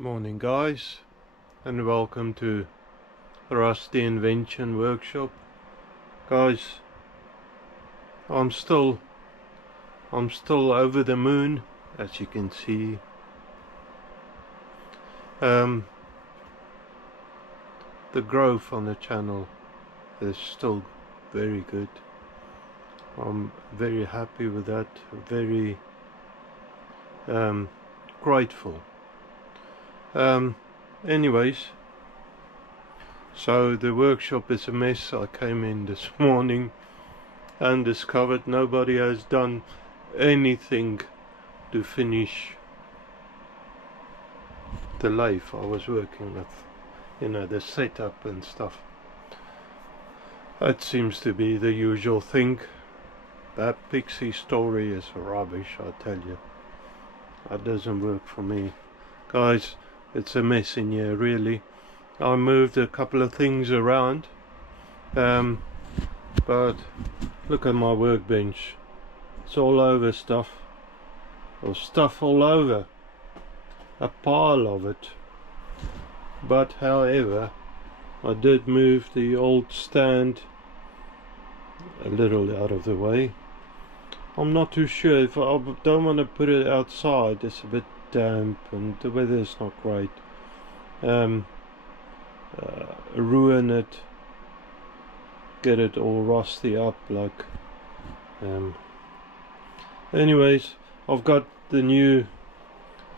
Morning guys, and welcome to Rusty Invention Workshop. Guys, I'm still over the moon, as you can see. The growth on the channel is still very good. I'm very happy with that, very grateful. Anyways, so the workshop is a mess. I came in this morning and discovered nobody has done anything to finish the lathe I was working with, you know, the setup and stuff. That seems to be the usual thing. That pixie story is rubbish, I tell you. That doesn't work for me, guys. It's a mess in here, really. I moved a couple of things around, but look at my workbench. It's all over stuff, or stuff all over, a pile of it. But however, I did move the old stand a little out of the way. I'm not too sure if I don't want to put it outside. It's a bit damp and the weather's not great. Ruin it, get it all rusty up like. Anyways, I've got the new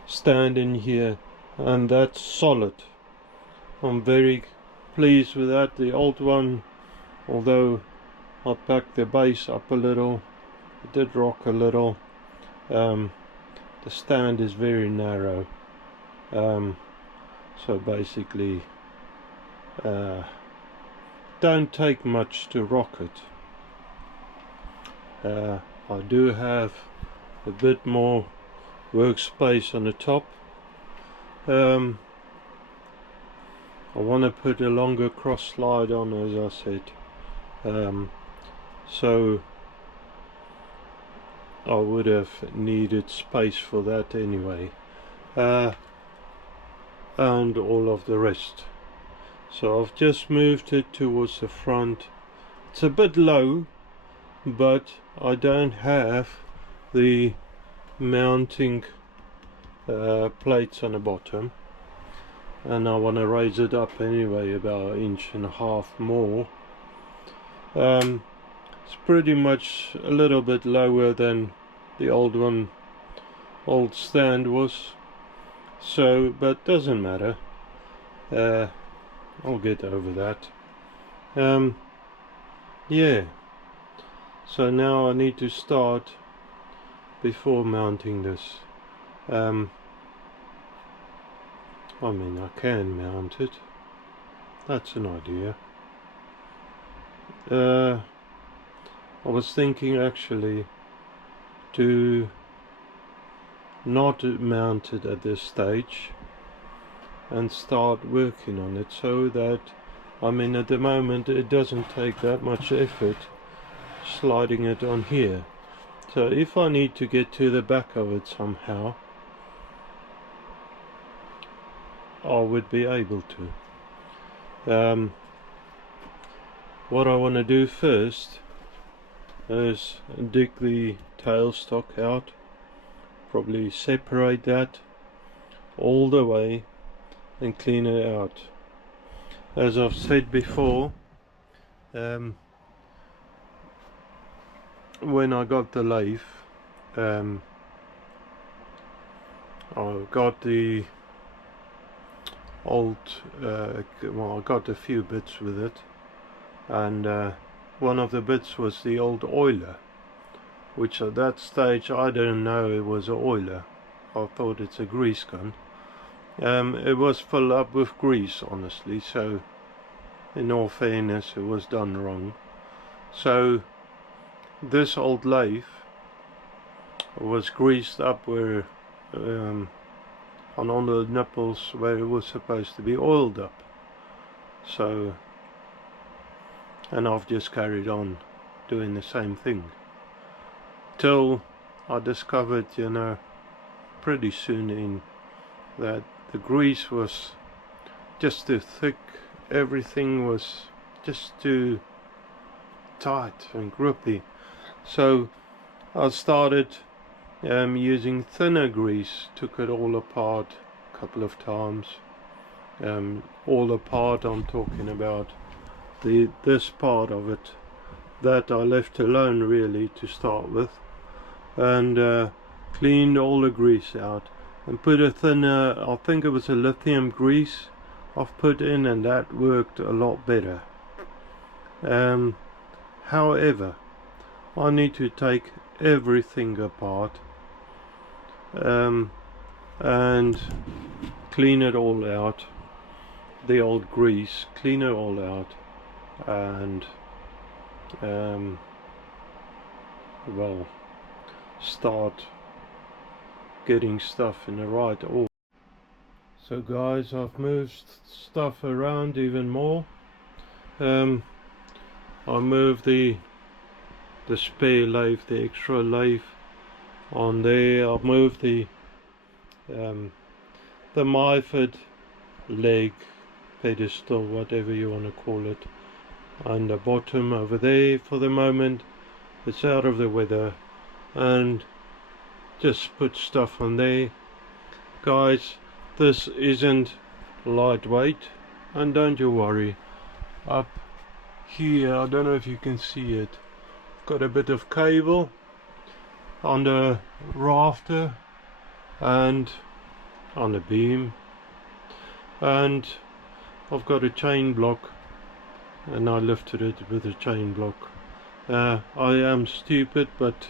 stand in here, and that's solid. I'm very pleased with that. The old one, although I packed the base up a little, it did rock a little. The stand is very narrow, so basically don't take much to rock it. I do have a bit more workspace on the top. I want to put a longer cross slide on, as I said, so I would have needed space for that anyway, and all of the rest. So I've just moved it towards the front. It's a bit low, but I don't have the mounting plates on the bottom, and I want to raise it up anyway about 1.5 inches more. It's pretty much a little bit lower than the old stand was, so but doesn't matter. I'll get over that. Yeah, so now I need to start before mounting this. I mean, I can mount it. That's an idea. I was thinking actually to not mount it at this stage and start working on it, so that, I mean, at the moment it doesn't take that much effort sliding it on here. So if I need to get to the back of it somehow, I would be able to. What I want to do first is dig the tailstock out, probably separate that all the way and clean it out. As I've said before, when I got the lathe, I got the old, well, I got a few bits with it, and one of the bits was the old oiler, which at that stage I didn't know it was an oiler. I thought it's a grease gun. It was filled up with grease, honestly, so in all fairness it was done wrong. So this old lathe was greased up where on all the nipples where it was supposed to be oiled up. So, and I've just carried on doing the same thing till I discovered, you know, pretty soon in that the grease was just too thick, everything was just too tight and grippy. So I started using thinner grease, took it all apart a couple of times. All apart, I'm talking about this part of it that I left alone really to start with, and cleaned all the grease out and put a thinner, I think it was a lithium grease I've put in, and that worked a lot better. However, I need to take everything apart and clean it all out, the old grease, clean it all out, and well, start getting stuff in the right order. So guys, I've moved stuff around even more. I moved the spare lathe, the extra lathe on there. I've moved the Myford leg, pedestal, whatever you want to call it, on the bottom over there. For the moment it's out of the weather, and just put stuff on there. Guys, this isn't lightweight, and don't you worry. Up here, I don't know if you can see it, got a bit of cable on the rafter and on the beam, and I've got a chain block, and I lifted it with a chain block. I am stupid, but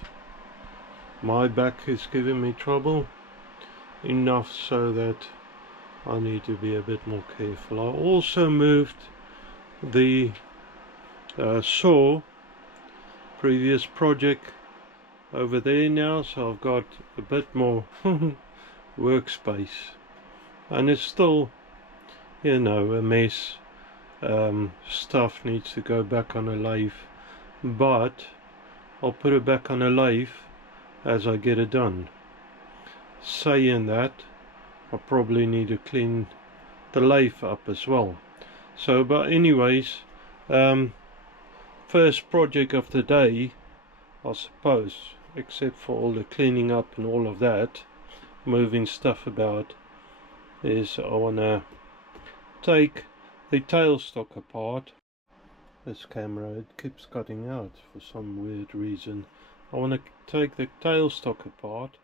my back is giving me trouble enough so that I need to be a bit more careful. I also moved the saw, previous project, over there now, so I've got a bit more workspace, and it's still, you know, a mess. Stuff needs to go back on a lathe, but I'll put it back on a lathe as I get it done. Saying that, I probably need to clean the lathe up as well. So, but anyways, first project of the day, I suppose, except for all the cleaning up and all of that, moving stuff about, is I want to take the tailstock apart. This camera, it keeps cutting out for some weird reason. I want to take the tailstock apart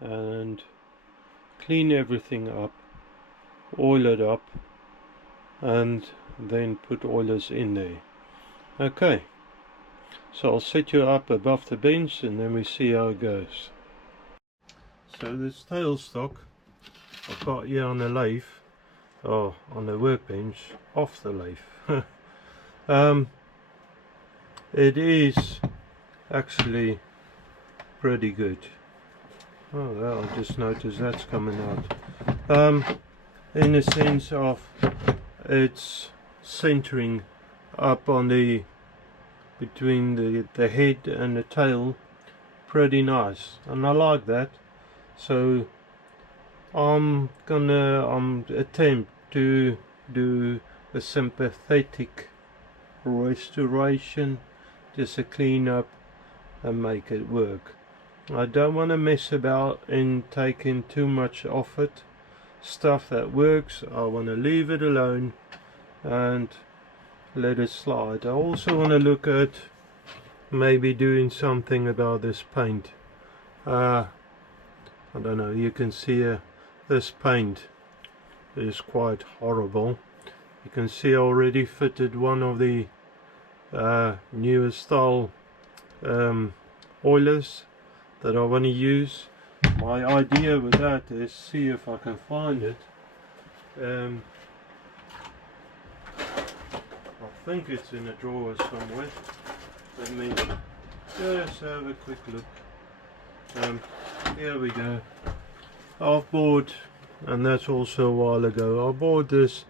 and clean everything up, oil it up, and then put oilers in there. Okay, so I'll set you up above the bench and then we see how it goes. So this tailstock I've got here on the lathe, or on the workbench, off the lathe. It is actually pretty good. Oh well, I just noticed that's coming out. In the sense of it's centering up on the, between the head and the tail, pretty nice, and I like that. So I'm gonna attempt to do a sympathetic restoration, just a clean up and make it work. I don't want to mess about in taking too much off it. Stuff that works, I want to leave it alone and let it slide. I also want to look at maybe doing something about this paint. I don't know, you can see this paint is quite horrible. You can see I already fitted one of the newer style oilers that I want to use. My idea with that is see if I can find it. I think it's in a drawer somewhere. Let me just have a quick look. Here we go. I've bought, and that's also a while ago, I bought this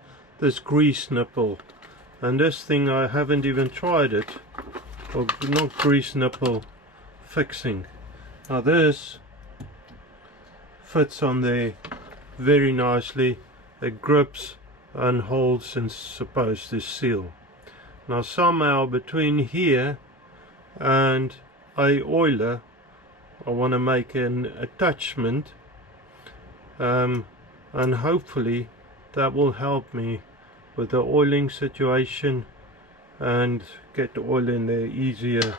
grease nipple, and this thing I haven't even tried it, or not grease nipple fixing. Now this fits on there very nicely. It grips and holds and is supposed to seal. Now somehow between here and a oiler I want to make an attachment, and hopefully that will help me with the oiling situation and get the oil in there easier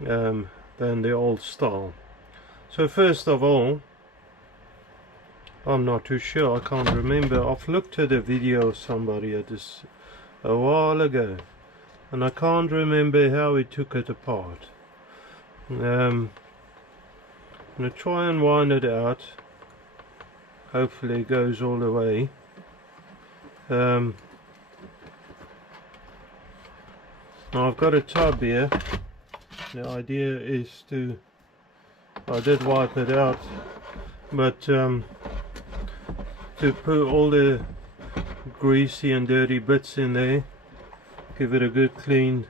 than the old style. So first of all, I'm not too sure, I can't remember. I've looked at a video of somebody at this a while ago and I can't remember how he took it apart. I'm going to try and wind it out. Hopefully it goes all the way. Now I've got a tub here. The idea is to, I did wipe it out, but to put all the greasy and dirty bits in there, give it a good clean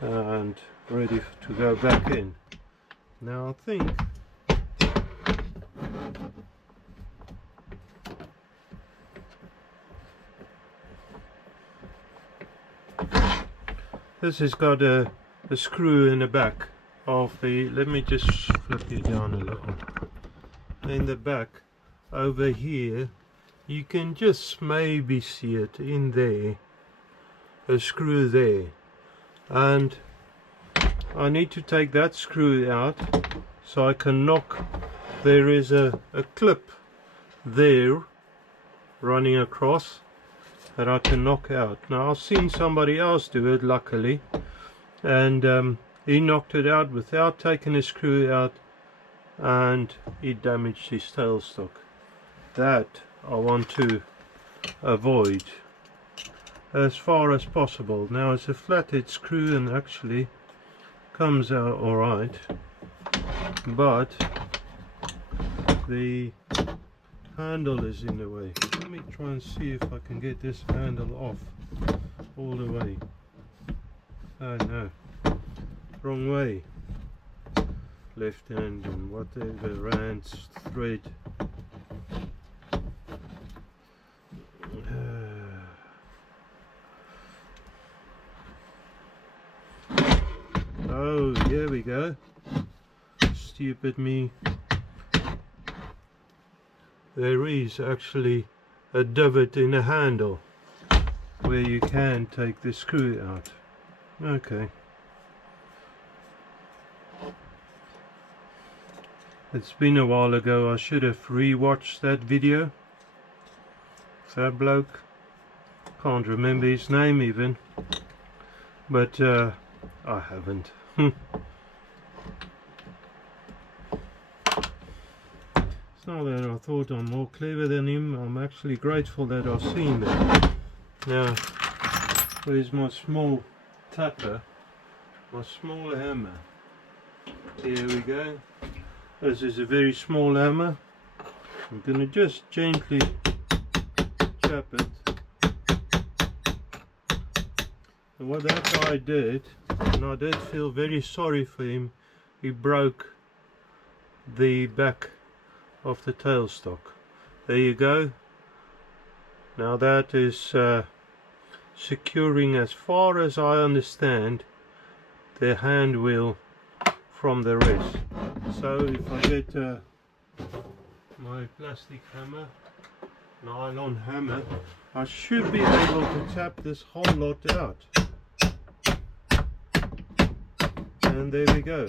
and ready to go back in. Now I think this has got a screw in the back of the, let me just flip you down a little. In the back over here you can just maybe see it in there, a screw there, and I need to take that screw out so I can knock. There is a clip there running across that I can knock out. Now I've seen somebody else do it, luckily, and he knocked it out without taking a screw out and he damaged his tailstock. That I want to avoid as far as possible. Now it's a flathead screw and actually comes out alright, but the handle is in the way. Let me try and see if I can get this handle off all the way. Oh no, wrong way. Left hand and whatever, rands, thread. Oh, here we go. Stupid me. There is actually a divot in the handle where you can take the screw out. Okay. It's been a while ago. I should have re-watched that video. That bloke, can't remember his name even, but I haven't. It's not that I thought I'm more clever than him. I'm actually grateful that I've seen that. Now, where's my small tapper? My small hammer. Here we go. This is a very small hammer. I'm going to just gently chap it. And what that guy did, and I did feel very sorry for him, he broke the back of the tailstock. There you go. Now that is securing, as far as I understand, the hand wheel from the rest. So if I get my plastic hammer, nylon hammer, I should be able to tap this whole lot out. And there we go.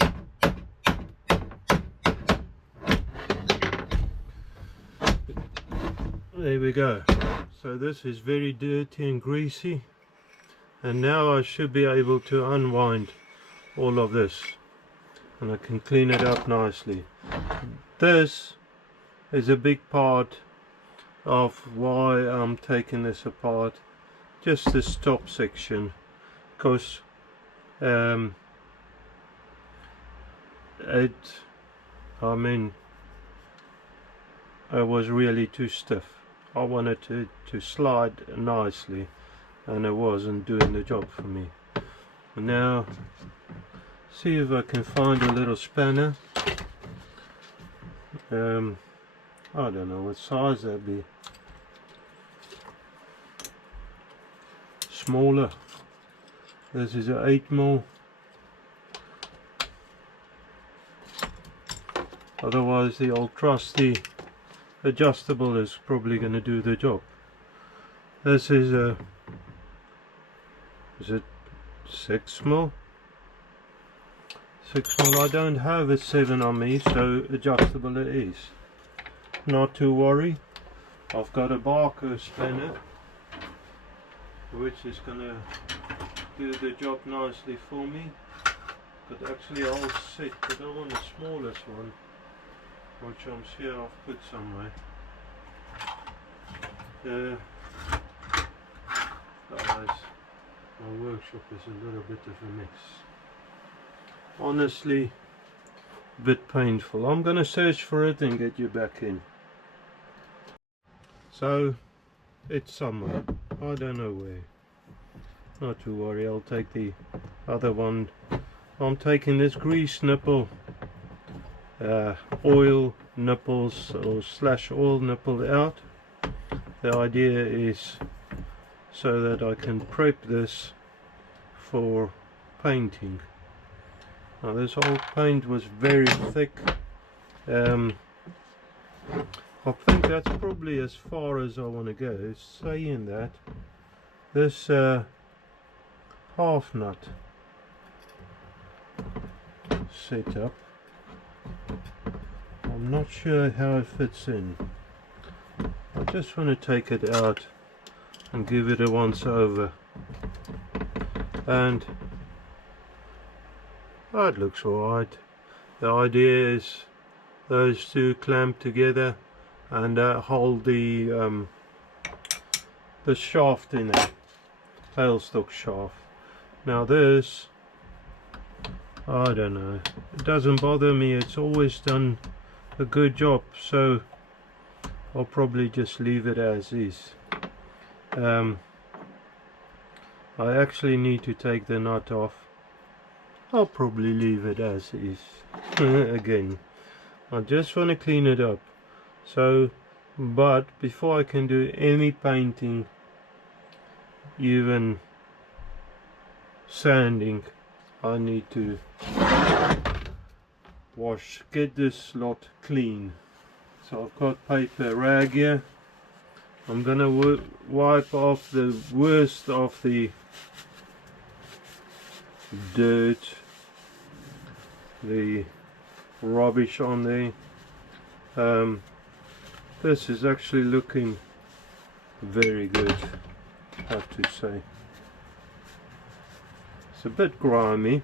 There we go. So this is very dirty and greasy, and now I should be able to unwind all of this and I can clean it up nicely. This is a big part of why I'm taking this apart, just this top section, because it was really too stiff. I wanted to slide nicely and it wasn't doing the job for me. Now see if I can find a little spanner. I don't know what size that'd be. Smaller. This is a 8mm. Otherwise the old trusty adjustable is probably going to do the job. This is a, is it 6mm? 6mm. I don't have a 7 on me, so adjustable it is. Not to worry. I've got a Barker spanner which is going to do the job nicely for me. Got actually a whole set, but I want the smallest one, which I'm sure I've put somewhere. Guys, my workshop is a little bit of a mess. Honestly, a bit painful. I'm gonna search for it and get you back in. So, it's somewhere. I don't know where. Not to worry, I'll take the other one. I'm taking this grease nipple, oil nipples or slash oil nipple out. The idea is so that I can prep this for painting. Now this old paint was very thick. I think that's probably as far as I want to go. Saying that, this half nut setup, I'm not sure how it fits in. I just want to take it out and give it a once over, and oh, it looks alright. The idea is those two clamp together and hold the shaft in there, tailstock shaft. Now this, I don't know, it doesn't bother me, it's always done a good job, so I'll probably just leave it as is. I actually need to take the nut off. I'll probably leave it as is. Again, I just want to clean it up. So, but before I can do any painting, even sanding, I need to get this lot clean. So I've got paper rag here. I'm gonna wipe off the worst of the dirt, the rubbish on there. This is actually looking very good, I have to say. It's a bit grimy,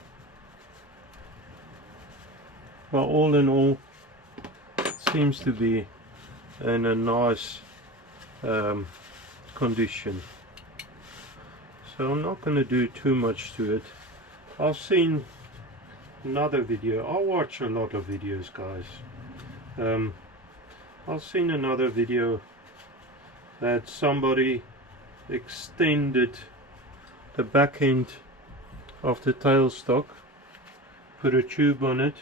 but all in all it seems to be in a nice condition. So I'm not going to do too much to it. I've seen another video. I watch a lot of videos, guys. I've seen another video that somebody extended the back end of the tailstock, put a tube on it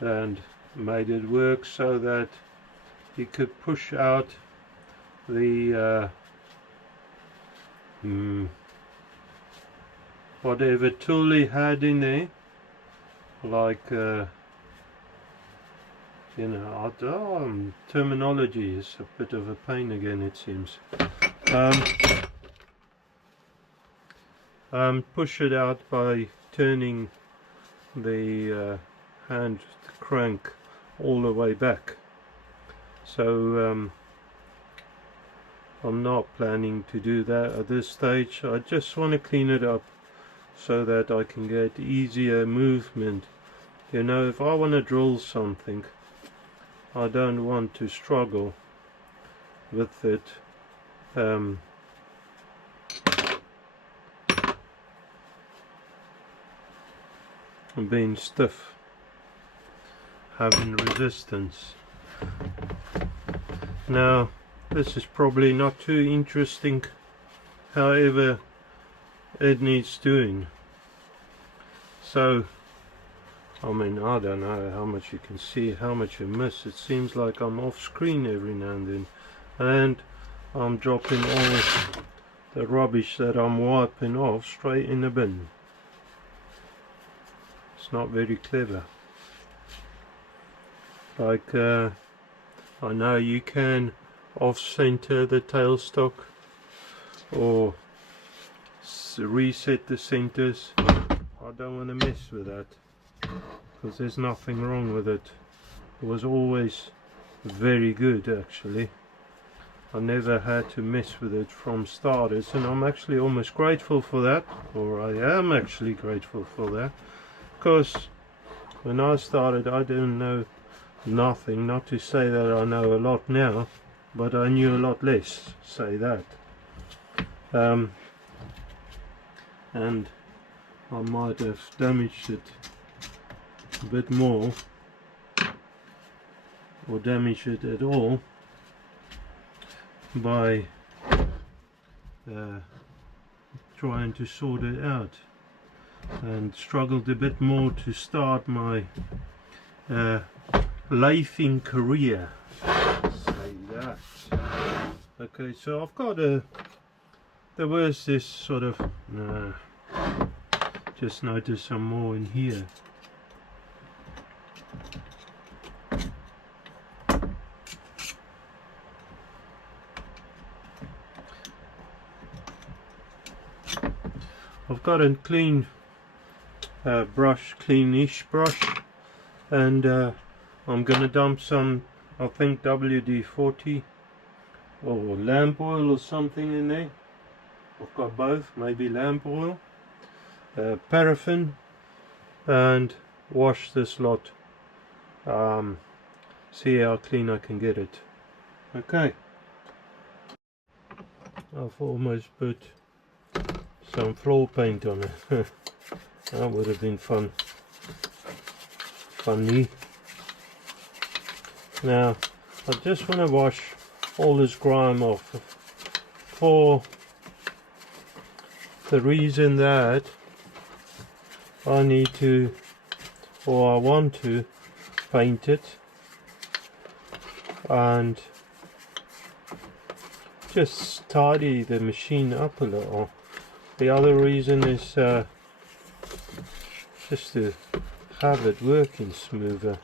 and made it work so that he could push out the whatever tool he had in there, like you know, terminology is a bit of a pain again, it seems. Push it out by turning the hand crank all the way back. So I'm not planning to do that at this stage. I just want to clean it up so that I can get easier movement. You know, if I want to drill something, I don't want to struggle with it. Being stiff, having resistance. Now this is probably not too interesting, however it needs doing. So I mean, I don't know how much you can see, how much you miss. It seems like I'm off screen every now and then, and I'm dropping all the rubbish that I'm wiping off straight in the bin. It's not very clever. Like I know you can off-center the tailstock or reset the centers. I don't want to mess with that because there's nothing wrong with it. It was always very good actually. I never had to mess with it from starters, and I'm actually almost grateful for that, or I am actually grateful for that, because when I started I didn't know nothing. Not to say that I know a lot now, but I knew a lot less, say that. And I might have damaged it a bit more, or damaged it at all, by trying to sort it out, and struggled a bit more to start my lathing career, say that. Okay, so I've got there was this sort of just noticed some more in here. I've got a clean brush, cleanish brush, and I'm gonna dump some, I think WD-40 or lamp oil or something in there. I've got both, maybe lamp oil, paraffin, and wash this lot. See how clean I can get it. Okay, I've almost put some floor paint on it. That would have been funny. Now I just want to wash all this grime off, for the reason that I need to, or I want to, paint it and just tidy the machine up a little. The other reason is just to have it working smoother.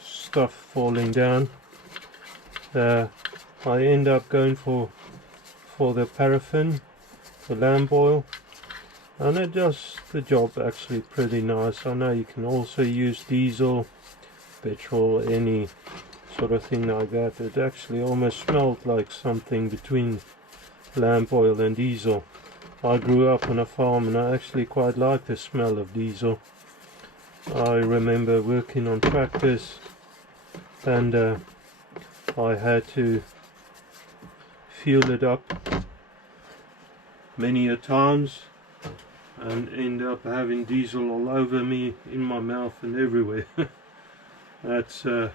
Stuff falling down. I end up going for the paraffin, the lamp oil, and it does the job actually pretty nice. I know you can also use diesel, petrol, any sort of thing like that. It actually almost smelled like something between lamp oil and diesel. I grew up on a farm and I actually quite like the smell of diesel. I remember working on tractors, and I had to fuel it up many a times and end up having diesel all over me, in my mouth and everywhere. That's I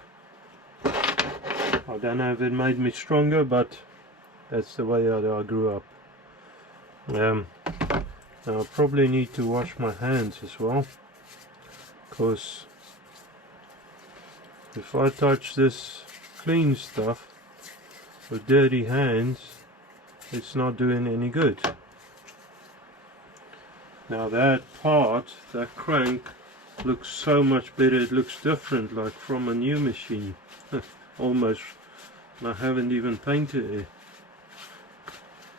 don't know if it made me stronger, but that's the way I grew up. Now I probably need to wash my hands as well, because if I touch this clean stuff with dirty hands, it's not doing any good. Now that part, that crank, looks so much better. It looks different, like from a new machine. Almost. And I haven't even painted it.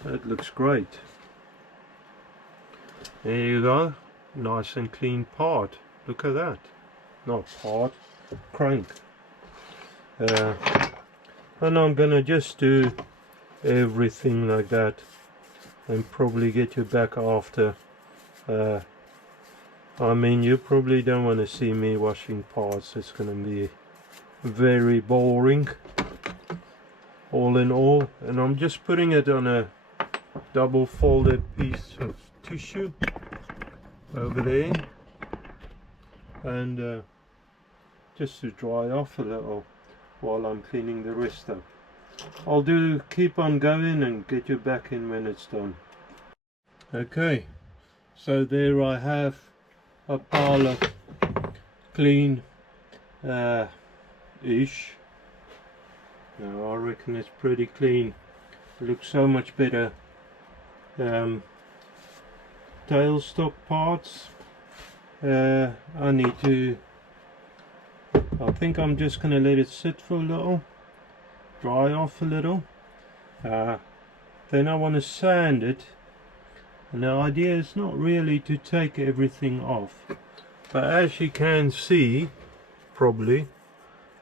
That looks great. There you go. Nice and clean part. Look at that. Not part, crank. And I'm gonna just do everything like that and probably get you back after. I mean, you probably don't want to see me washing parts. It's gonna be very boring, all in all. And I'm just putting it on a double folded piece of tissue over there, and just to dry off a little while I'm cleaning the rest up. I'll keep on going and get you back in when it's done. Okay, So there I have a pile of clean ish. Now I reckon it's pretty clean. It looks so much better. Tailstock parts. I think I'm just going to let it sit for a little, dry off a little. Then I want to sand it. And the idea is not really to take everything off, but as you can see, probably,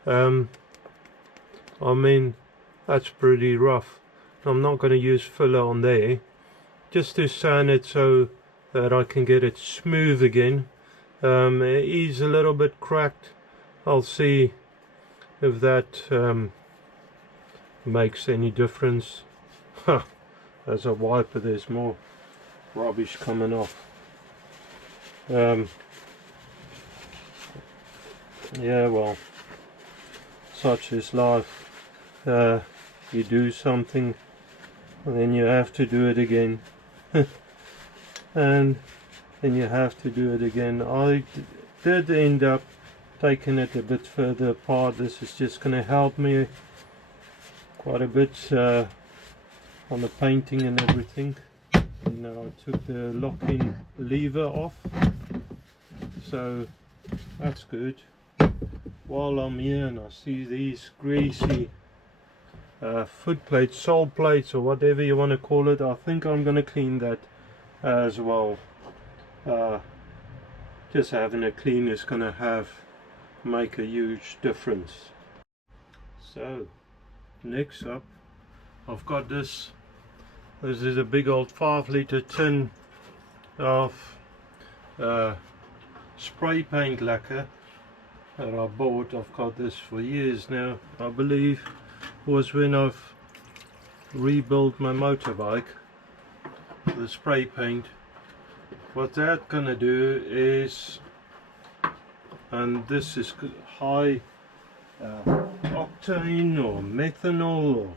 I mean, that's pretty rough. I'm not going to use filler on there, just to sand it so that I can get it smooth again. It is a little bit cracked. I'll see if that makes any difference. As I wipe it, there's more rubbish coming off. Yeah, well, such is life. You do something and then you have to do it again. And then you have to do it again. I did end up taking it a bit further apart. This is just going to help me quite a bit on the painting and everything. And I took the lock-in lever off, so that's good. While I'm here and I see these greasy foot plates, sole plates, or whatever you want to call it, I think I'm going to clean that as well. Just having it clean is going to make a huge difference. So next up, I've got this is a big old 5-litre tin of spray paint lacquer that I bought. I've got this for years now. I believe was when I've rebuilt my motorbike, the spray paint. What that's gonna do is, and this is high octane or methanol or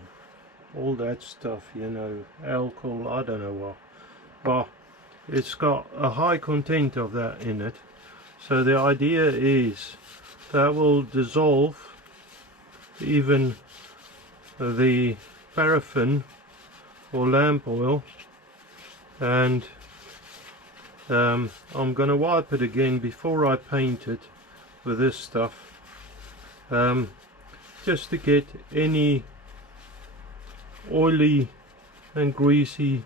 all that stuff, you know, alcohol, I don't know what, but it's got a high content of that in it. So the idea is that will dissolve even the paraffin or lamp oil, and I'm gonna wipe it again before I paint it with this stuff, just to get any oily and greasy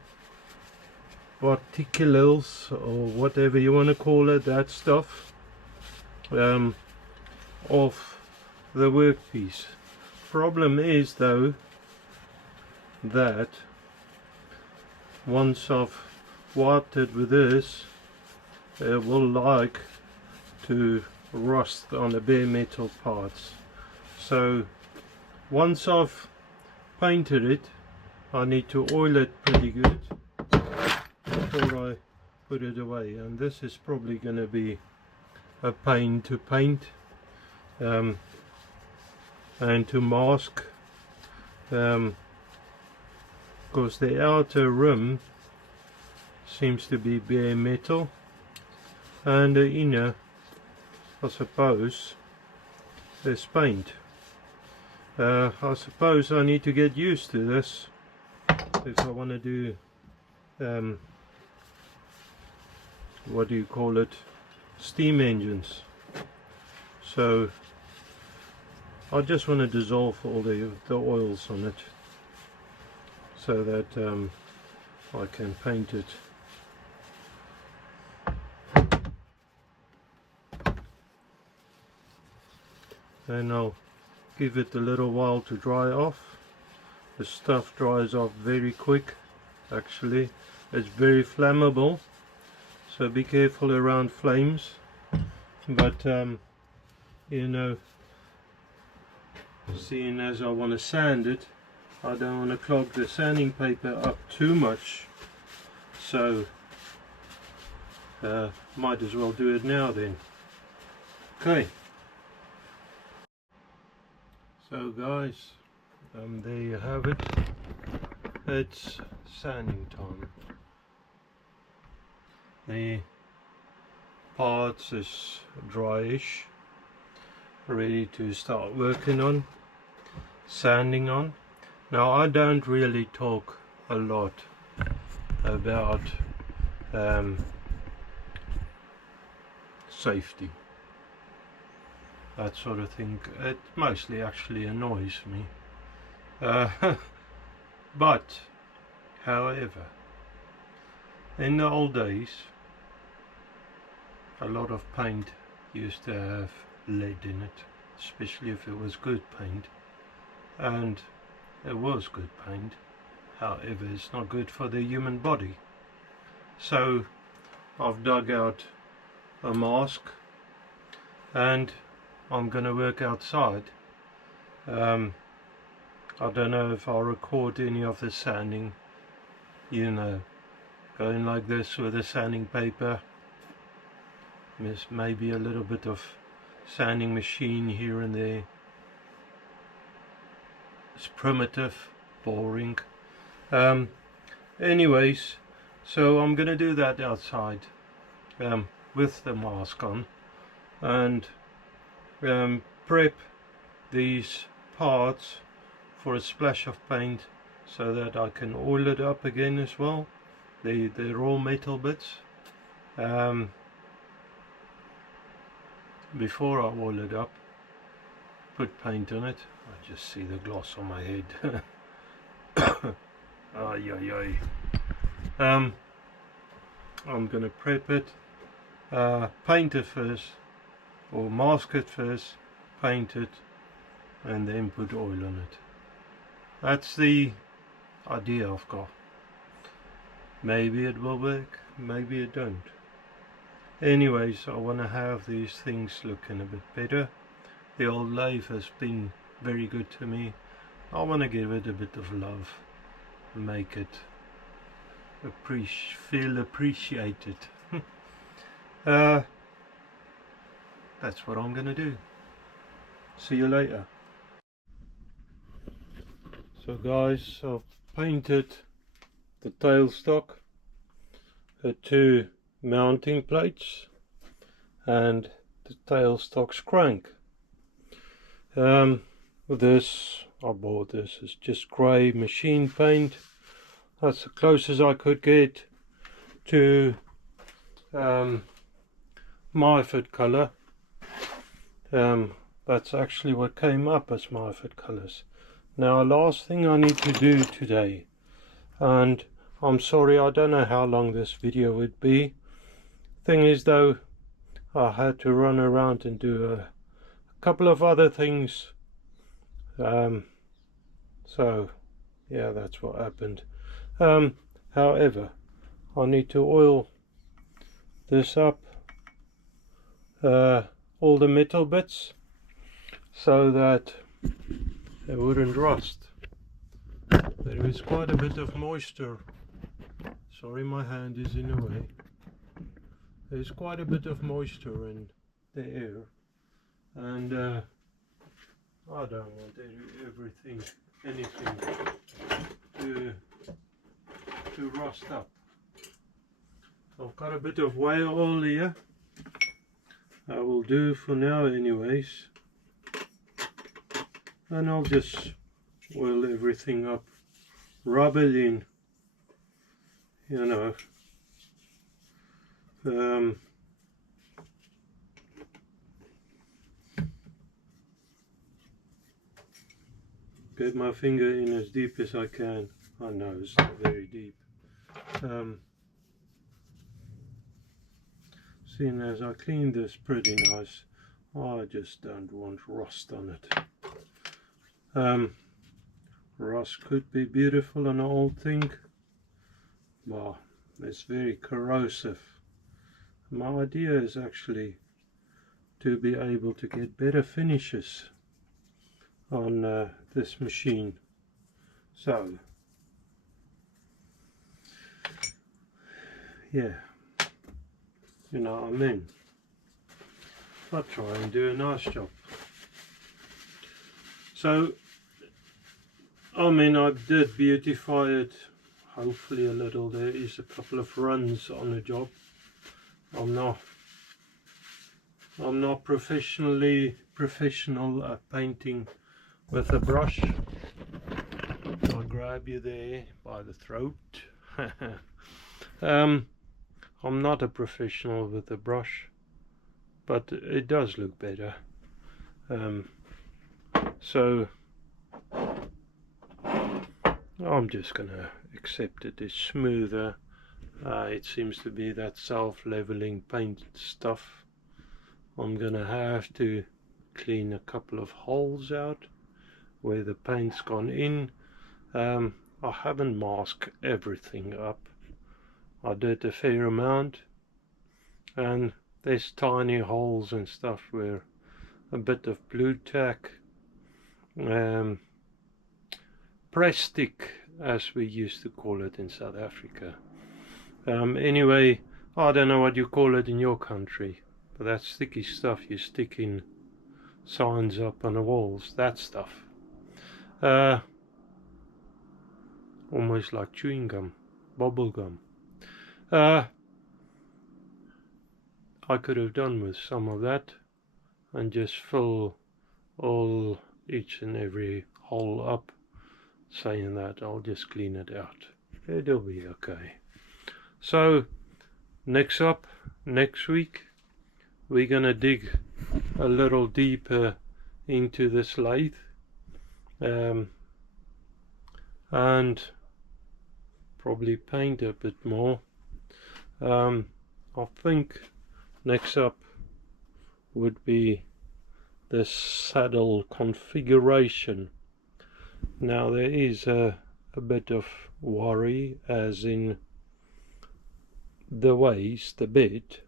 particulates or whatever you want to call it, that stuff, off the workpiece. Problem is though that once I've wiped it with this, it will like to rust on the bare metal parts. So once I've painted it, I need to oil it pretty good before I put it away, and this is probably going to be a pain to paint and to mask, because the outer rim seems to be bare metal and the inner, I suppose, is paint. I suppose I need to get used to this if I want to do what do you call it, steam engines. So I just want to dissolve all the oils on it so that I can paint it. Then I'll give it a little while to dry off. The stuff dries off very quick, actually. It's very flammable, so be careful around flames. But you know, seeing as I want to sand it, I don't want to clog the sanding paper up too much, so might as well do it now then. Okay, so guys, there you have it. It's sanding time. the parts is dryish, ready to start working on, sanding on. Now I don't really talk a lot about safety, that sort of thing. It mostly actually annoys me. But however, in the old days a lot of paint used to have lead in it, especially if it was good paint, and it was good paint. However, it's not good for the human body. So I've dug out a mask and I'm gonna work outside. I don't know if I'll record any of the sanding, you know, going like this with a sanding paper. There's maybe a little bit of sanding machine here and there. It's primitive, boring. Anyways, so I'm gonna do that outside with the mask on, and prep these parts for a splash of paint so that I can oil it up again as well, the raw metal bits. Before I oil it up, put paint on it. I just see the gloss on my head. Ay, ay, ay. I'm gonna prep it, paint it first, or mask it first, paint it, and then put oil on it. That's the idea I've got. Maybe it will work, maybe it don't. Anyways, I want to have these things looking a bit better. The old lathe has been very good to me. I want to give it a bit of love, make it feel appreciated. That's what I'm gonna do. See you later. So guys, I've painted the tailstock, the two mounting plates and the tailstock's crank. This, I bought this, it's just grey machine paint. That's the closest I could get to Myford colour. That's actually what came up as Myford colours. Now, last thing I need to do today, and I'm sorry, I don't know how long this video would be. Thing is though, I had to run around and do a couple of other things. So yeah, that's what happened. However, I need to oil this up, all the metal bits, so that it wouldn't rust. There is quite a bit of moisture. Sorry, my hand is in the way. There's quite a bit of moisture in the air, and I don't want anything to rust up. I've got a bit of whale oil here. I will do for now anyways, and I'll just oil everything up, rub it in, you know. Get my finger in as deep as I can. I know it's not very deep. Seeing as I cleaned this pretty nice, I just don't want rust on it. Rust could be beautiful on an old thing, but it's very corrosive. My idea is actually to be able to get better finishes on this machine. So yeah, you know what I mean. I'll try and do a nice job. So I mean, I did beautify it, hopefully a little. There is a couple of runs on the job, I'm not professional at painting with a brush. I'll grab you there by the throat. I'm not a professional with a brush, but it does look better. So I'm just gonna accept it. It's smoother. It seems to be that self-leveling paint stuff. I'm gonna have to clean a couple of holes out where the paint's gone in. I haven't masked everything up. I did a fair amount, and there's tiny holes and stuff where a bit of blue tack, press stick as we used to call it in South Africa. Anyway, I don't know what you call it in your country, but that sticky stuff you stick in signs up on the walls, that stuff. Almost like chewing gum, bubble gum. I could have done with some of that and just fill each and every hole up. Saying that, I'll just clean it out. It'll be okay. So next week we're gonna dig a little deeper into this lathe, and probably paint a bit more. I think next up would be the saddle configuration. Now there is a bit of worry, as in the waist, the bit.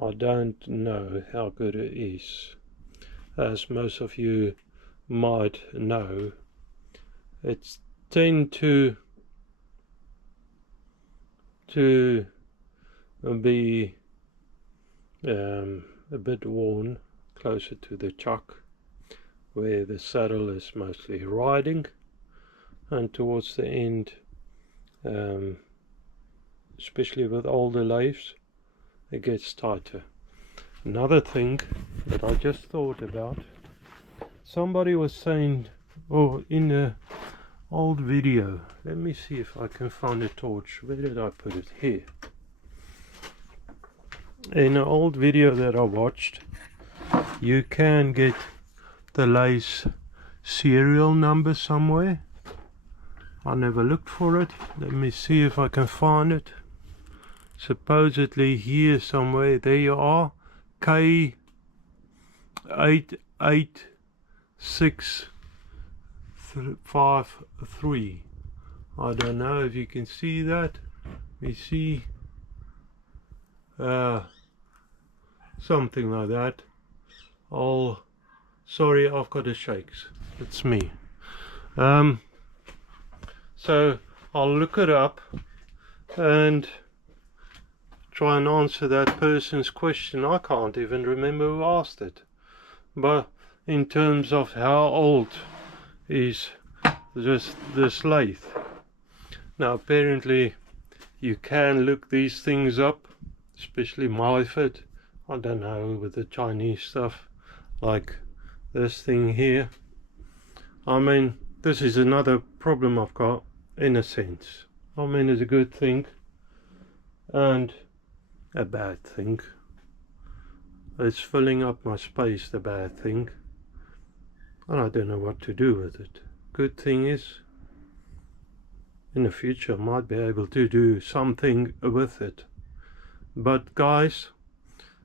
I don't know how good it is. As most of you might know, it's tend to be a bit worn closer to the chuck, where the saddle is mostly riding, and towards the end, especially with older lathes, it gets tighter. Another thing that I just thought about, somebody was saying, in a old video, let me see if I can find a torch. Where did I put it? Here. In an old video that I watched, you can get the lathe serial number somewhere. I never looked for it. Let me see if I can find it. Supposedly here somewhere. There you are. K88653. I don't know if you can see that. We see something like that. Sorry, I've got the shakes. It's me. So I'll look it up and try and answer that person's question. I can't even remember who asked it. But in terms of how old is this lathe? Now apparently you can look these things up, especially Myford. I don't know, with the Chinese stuff like this thing here. I mean, this is another problem I've got, in a sense. I mean, it's a good thing and a bad thing. It's filling up my space, the bad thing, and I don't know what to do with it. Good thing is, in the future I might be able to do something with it. But guys,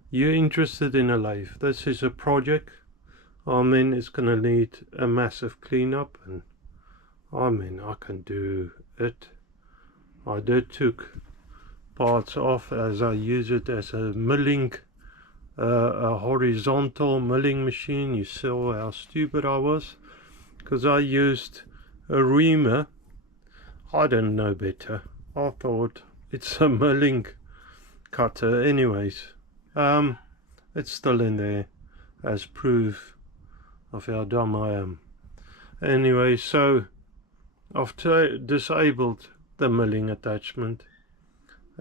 you're interested in a lathe, this is a project. I mean, it's gonna need a massive cleanup, and I mean, I can do it. I did took parts off as I use it as a milling, a horizontal milling machine. You saw how stupid I was, because I used a reamer. I didn't know better. I thought it's a milling cutter. Anyways, it's still in there as proof of how dumb I am. Anyway, so I've disabled the milling attachment,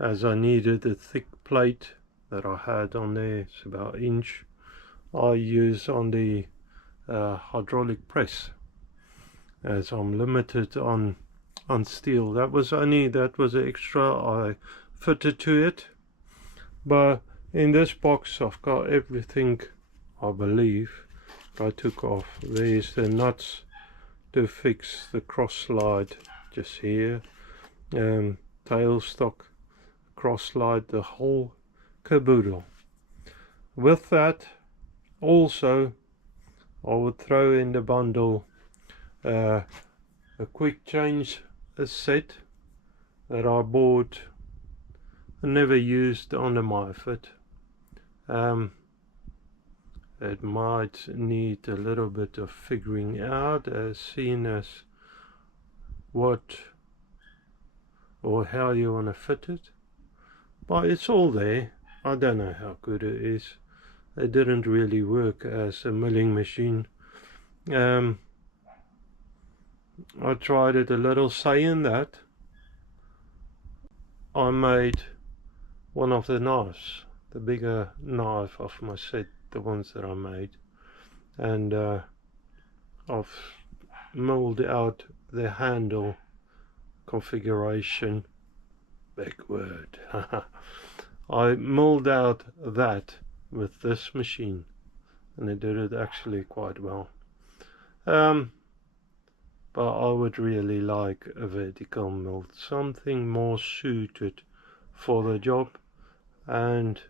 as I needed a thick plate that I had on there, it's about an inch, I use on the hydraulic press, as I'm limited on steel. That was extra I fitted to it. But in this box I've got everything, I believe. I took off. There's the nuts to fix the cross slide just here, tailstock, cross slide, the whole caboodle. With that also I would throw in the bundle a quick change set that I bought and never used on the Myford. It might need a little bit of figuring out, as seen as what or how you want to fit it, but it's all there. I don't know how good it is. It didn't really work as a milling machine. I tried it a little, saying that I made one of the knives, the bigger knife of my set, the ones that I made, and I've molded out the handle configuration backward. I molded out that with this machine, and it did it actually quite well. But I would really like a vertical mill, something more suited for the job, and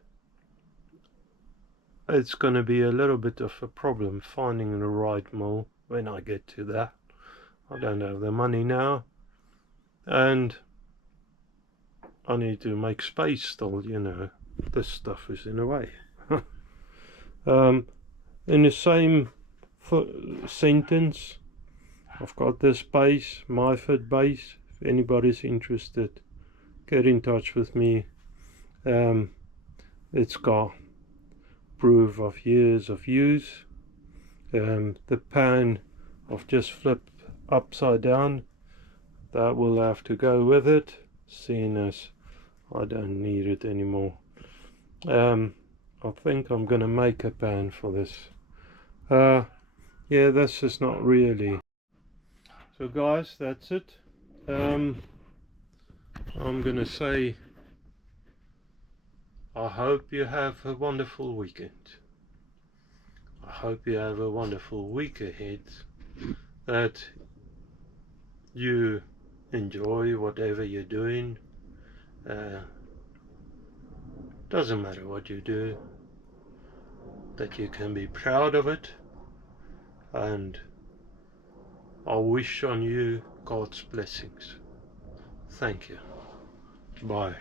it's going to be a little bit of a problem finding the right mill when I get to that. I don't have the money now, and I need to make space still, you know. This stuff is in the way. In the same sentence, I've got this base, Myford base. If anybody's interested, get in touch with me. It's got proof of years of use. The pan I've just flipped upside down, that will have to go with it, seeing as I don't need it anymore. I think I'm gonna make a pan for this. Yeah, this is not really. So guys, that's it. I'm gonna say I hope you have a wonderful weekend. I hope you have a wonderful week ahead, that you enjoy whatever you're doing. Doesn't matter what you do, that you can be proud of it, and I wish on you God's blessings. Thank you. Bye.